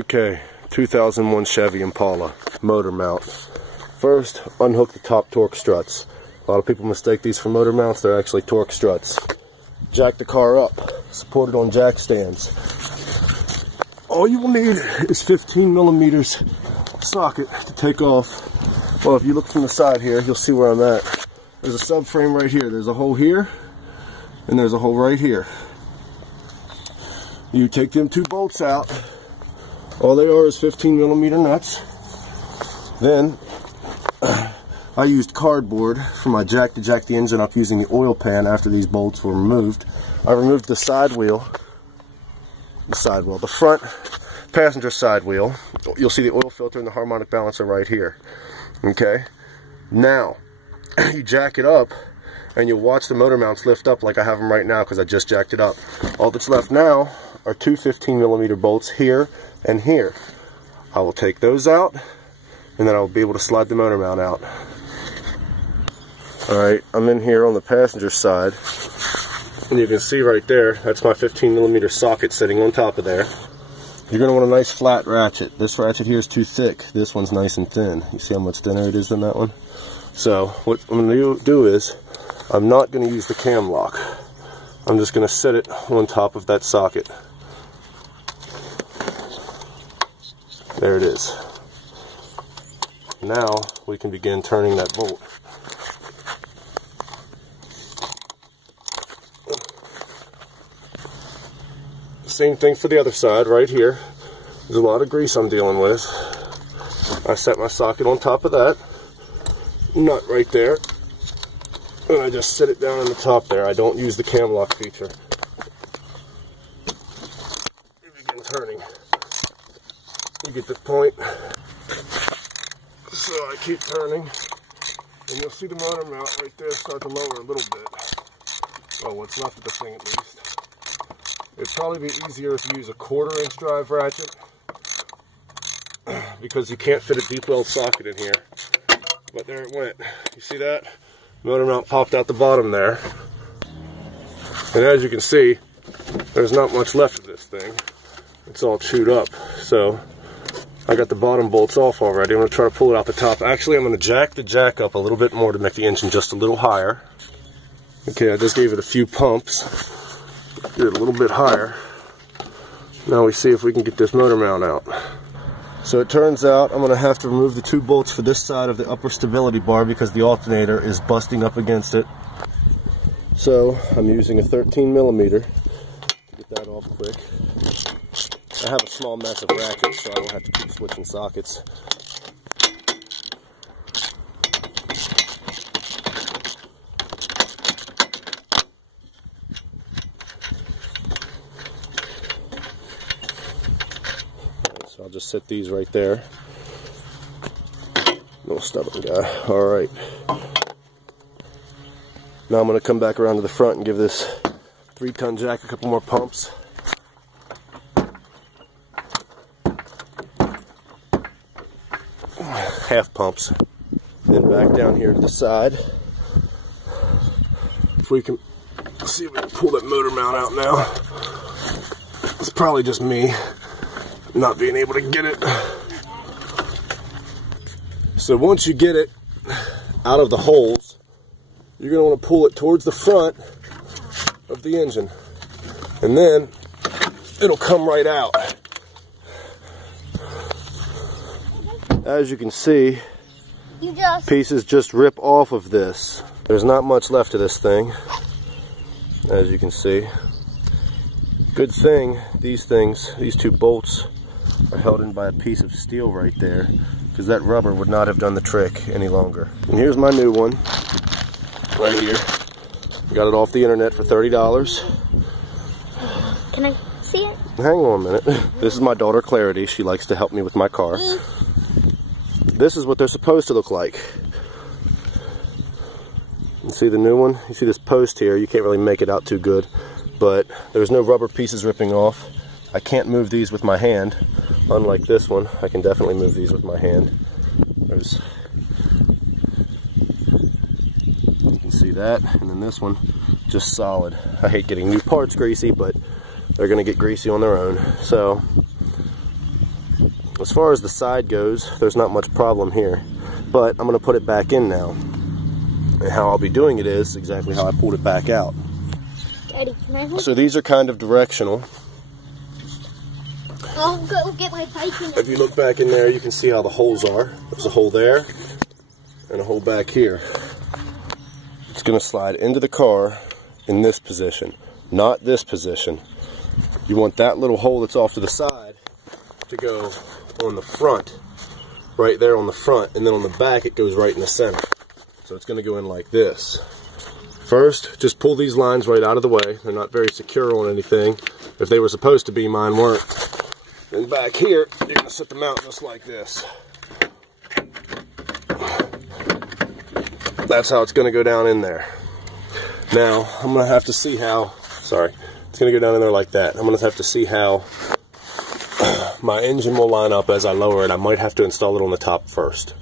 Okay, 2001 Chevy Impala motor mount. First, unhook the top torque struts. A lot of people mistake these for motor mounts. They're actually torque struts. Jack the car up, supported on jack stands. All you will need is 15 millimeters socket to take off. Well, if you look from the side here, you'll see where I'm at. There's a subframe right here. There's a hole here, and there's a hole right here. You take them two bolts out. All they are is 15 millimeter nuts. Then I used cardboard for my jack to jack the engine up using the oil pan after these bolts were removed. I removed the side wheel, the front passenger side wheel. You'll see the oil filter and the harmonic balancer right here. Okay, now you jack it up and you'll watch the motor mounts lift up like I have them right now because I just jacked it up. All that's left now are two 15 millimeter bolts here and here. I will take those out and then I'll be able to slide the motor mount out. Alright, I'm in here on the passenger side and you can see right there, that's my 15 millimeter socket sitting on top of there. You're going to want a nice flat ratchet. This ratchet here is too thick. This one's nice and thin. You see how much thinner it is than that one? So what I'm going to do is, I'm not going to use the cam lock. I'm just going to set it on top of that socket. There it is. Now we can begin turning that bolt. Same thing for the other side right here. There's a lot of grease I'm dealing with. I set my socket on top of that nut right there, and I just set it down on the top there. I don't use the cam lock feature. You begin turning. You get the point. So I keep turning, and you'll see the motor mount right there start to lower a little bit. Oh, what's left of the thing at least. It'd probably be easier if you use a 1/4 inch drive ratchet, because you can't fit a deep weld socket in here. But there it went. You see that? Motor mount popped out the bottom there. And as you can see, there's not much left of this thing. It's all chewed up. So I got the bottom bolts off already. I'm going to try to pull it out the top. Actually, I'm going to jack the jack up a little bit more to make the engine just a little higher. Okay, I just gave it a few pumps. Get it a little bit higher. Now we see if we can get this motor mount out. So it turns out I'm going to have to remove the two bolts for this side of the upper stability bar because the alternator is busting up against it. So I'm using a 13 millimeter to get that off quick. I have a small mess of ratchets, so I don't have to keep switching sockets. So I'll just set these right there. Little stubborn guy. Alright. Now I'm going to come back around to the front and give this 3-ton jack a couple more pumps. Half pumps. Then back down here to the side. If we can see if we can pull that motor mount out now. It's probably just me not being able to get it. So once you get it out of the holes, you're going to want to pull it towards the front of the engine, and then it'll come right out. As you can see, pieces just rip off of this. There's not much left of this thing, as you can see. Good thing these two bolts are held in by a piece of steel right there, because that rubber would not have done the trick any longer. And here's my new one, right here. Got it off the internet for $30. Can I see it? Hang on a minute. This is my daughter Clarity. She likes to help me with my car. This is what they're supposed to look like. You see the new one? You see this post here? You can't really make it out too good, but there's no rubber pieces ripping off. I can't move these with my hand. Unlike this one, I can definitely move these with my hand. You can see that, and then this one, just solid. I hate getting new parts greasy, but they're going to get greasy on their own. So as far as the side goes, there's not much problem here. But I'm going to put it back in now. And how I'll be doing it is exactly how I pulled it back out. Daddy, can I hold? So these are kind of directional. I'll go get my bike in. If you look back in there, you can see how the holes are. There's a hole there and a hole back here. It's going to slide into the car in this position, not this position. You want that little hole that's off to the side to go on the front, right there on the front, and then on the back it goes right in the center. So it's going to go in like this. First, just pull these lines right out of the way. They're not very secure on anything. If they were supposed to be, mine weren't. Then back here, you're going to set them out just like this. That's how it's going to go down in there. Now, I'm going to have to see how, sorry, it's going to go down in there like that. I'm going to have to see how my engine will line up as I lower it. I might have to install it on the top first.